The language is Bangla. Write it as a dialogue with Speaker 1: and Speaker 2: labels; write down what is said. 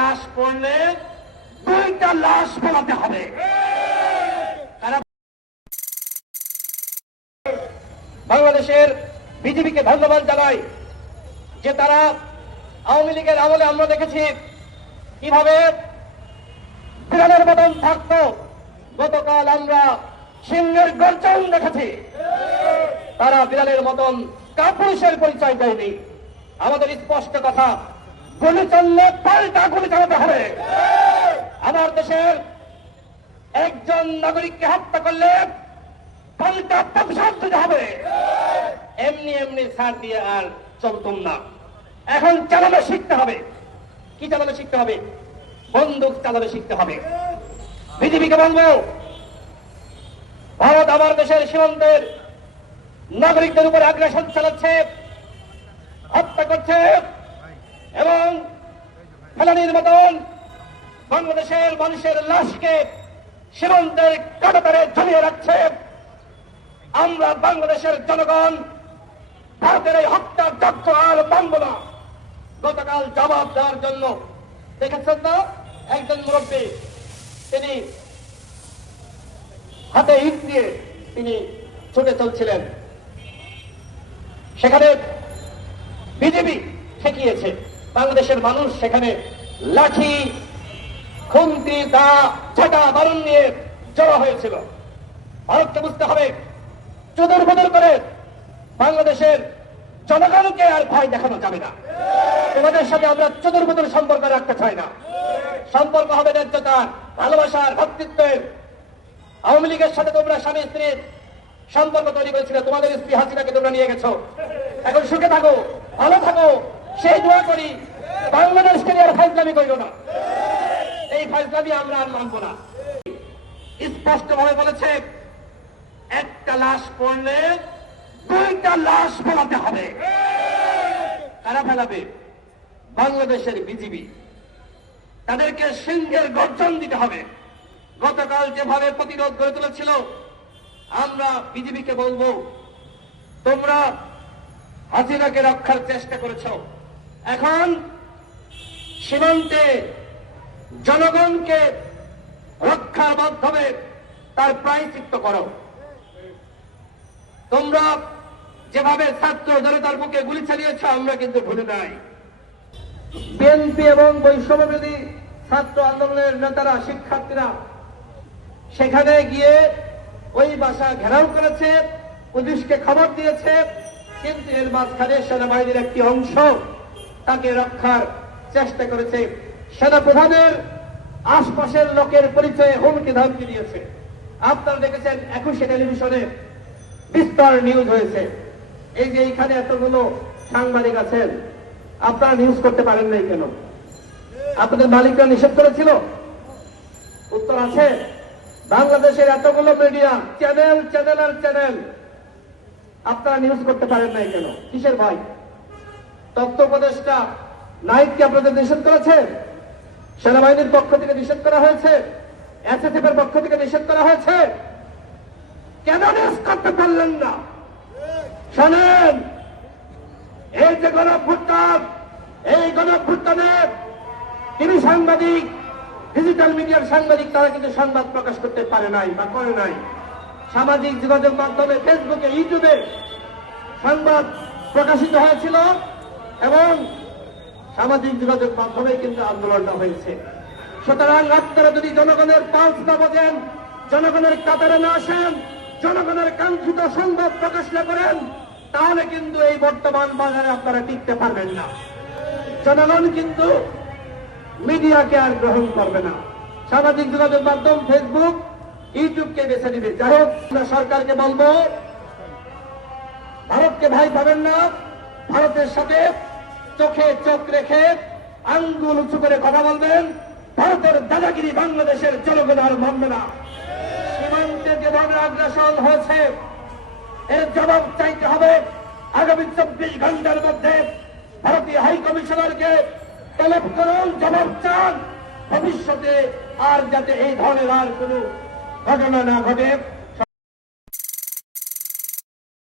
Speaker 1: লাশ পড়লে দুইটা লাশ বলাতে হবে। বাংলাদেশের বিজেপিকে ধন্যবাদ জানাই যে তারা আওয়ামী লীগের আমলে আমরা দেখেছি কীভাবে বিড়ালের মতন থাকতো। গতকাল আমরা সিংহের গর্জন দেখেছি। তারা বিড়ালের মতন কাপুরুষের পরিচয় দেয়নি। আমাদের স্পষ্ট কথা গুলি চললে পাল্টা গুলি চালাতে হবে। আমার দেশের একজন নাগরিককে হত্যা করলে পাল্টা প্রতিশোধ দিতে হবে। এমনি এমনি ছাড় দিয়ে আর চলতুম না। এখন চালানো শিখতে হবে। কি চালানো শিখতে হবে? বন্দুক চালানো শিখতে হবে। বিজেপিকে বলব, ভারত আমার দেশের সীমান্তের নাগরিকদের উপর আগ্রাসন চালাচ্ছে, হত্যা করছে। এবং ফেলানির মতন বাংলাদেশের মানুষের লাশকে সীমান্তের কাটাতারে ঝুলিয়ে রাখছে। আমরা বাংলাদেশের জনগণ, ভারতের এই হত্যার যজ্ঞ আর মানব না। গতকাল জবাব দেওয়ার জন্য দেখেছেন না একজন মুরব্বী? তিনি হাতে ইট দিয়ে তিনি ছুটে চলছিলেন। সেখানে বিজেপি ঠেকিয়েছে। বাংলাদেশের মানুষ সেখানে লাঠি, খুন্তি, দা, ঝাঁটা বারণ নিয়ে জড়ো হয়েছিল। ভারতকে বুঝতে হবে চোদর বদর করে বাংলাদেশের জনগণকে আর ভয় দেখানো যাবে না। তোমাদের সাথে আমরা চোদর বদর সম্পর্ক রাখতে চাই না। সম্পর্ক হবে ন্যায্যতার, ভালোবাসার, ভক্তিত্বের। আওয়ামী লীগের সাথে তোমরা স্বামী স্ত্রীর সম্পর্ক তৈরি করেছিলে। তোমাদের স্ত্রী হাসিনাকে তোমরা নিয়ে গেছো। এখন সুখে থাকো, ভালো থাকো। সেই দোয়া করি বাংলাদেশকে আর ফাইজলামি করিল না। এই ফাইজলামি আমরা আর মানবো না। স্পষ্ট ভাবে বলেছে, একটা লাশ পড়লে দুইটা লাশ ফেলাতে হবে। কারা ফেলাবে? বাংলাদেশের বিজিবি। তাদেরকে সিংহের গর্জন দিতে হবে। গতকাল যেভাবে প্রতিরোধ গড়ে তুলেছিল, আমরা বিজেপিকে বলব, তোমরা হাসিনাকে রক্ষার চেষ্টা করেছ। এখন সীমান্তে জনগণকে রক্ষার মাধ্যমে তার প্রায়চিত্ত করো। তোমরা যেভাবে ছাত্র জনতার বুকে গুলি চালিয়েছ, আমরা কিন্তু ভুলে নাই। বিএনপি এবং বৈষম্যবিরোধী ছাত্র আন্দোলনের নেতারা, শিক্ষার্থীরা, সেখানে গিয়ে ওই বাসা ঘেরাও করেছে, পুলিশকে খবর দিয়েছে, কিন্তু এর মাঝখানে সেনাবাহিনীর একটি অংশ। তাকে রক্ষার চেষ্টা করেছে। সেনা প্রধানের আশপাশের লোকের পরিচয়ে হুমকি ধামকি দিয়েছে। আপনারা দেখেছেন একুশে টেলিভিশনে বিস্তর নিউজ হয়েছে। এই যে এইখানে এতগুলো সাংবাদিক আছেন, আপনারা নিউজ করতে পারেন নাই কেন? আপনাদের মালিকরা নিষেধ করেছিল? উত্তর আছে, বাংলাদেশের এতগুলো মিডিয়া চ্যানেল চ্যানেল আর চ্যানেল আপনারা নিউজ করতে পারেন নাই কেন? কিসের ভয়? তথ্য উপদেষ্টা নাইটকে আপনাদের নিষেধ করেছে? সেনাবাহিনীর পক্ষ থেকে নিষেধ করা হয়েছে? এসএসএফ এর পক্ষ থেকে নিষেধ করা হয়েছে? কেন নিউজ করতে পারলেন না? শোনেন, এই যে গণভ্যুত্থান, এই গণভ্যুত্থানের তিনি সাংবাদিক ডিজিটাল মিডিয়ার সাংবাদিক, তারা কিন্তু সংবাদ প্রকাশ করতে পারে নাই বা করে নাই। সামাজিক যোগাযোগ মাধ্যমে ফেসবুকে ইউটিউবে সংবাদ প্রকাশিত হয়েছিল। এবং সামাজিক যোগাযোগ মাধ্যমে কিন্তু আন্দোলনটা হয়েছে। সুতরাং আপনারা যদি জনগণের পালস না বোঝেন, জনগণের কাতারে না আসেন, জনগণের কাঙ্ক্ষিত সংবাদ প্রকাশ না করেন, তাহলে কিন্তু এই বর্তমান বাজারে আপনারা টিকতে পারবেন না। জনগণ কিন্তু মিডিয়াকে আর গ্রহণ করবে না। সামাজিক যোগাযোগ মাধ্যম ফেসবুক, ইউটিউবকে বেছে নিবে। যাই হোক সরকারকে বলব, ভারতকে ভাই পাবেন না। ভারতের সাথে চোখে চোখ রেখে আঙ্গুল উঁচু করে কথা বলবেন ভারতের দাদাগিরি বাংলাদেশের জনগণ আর মানবে না সীমান্তে যেভাবে আগ্রাসন হয়েছে, এর জবাব চাইতে হবে আগামী চব্বিশ ঘণ্টার মধ্যে ভারতীয় হাই কমিশনারকে তলব করুন জবাব চান। ভবিষ্যতে আর যাতে এই ধরনের আর কোনো ঘটনা না ঘটে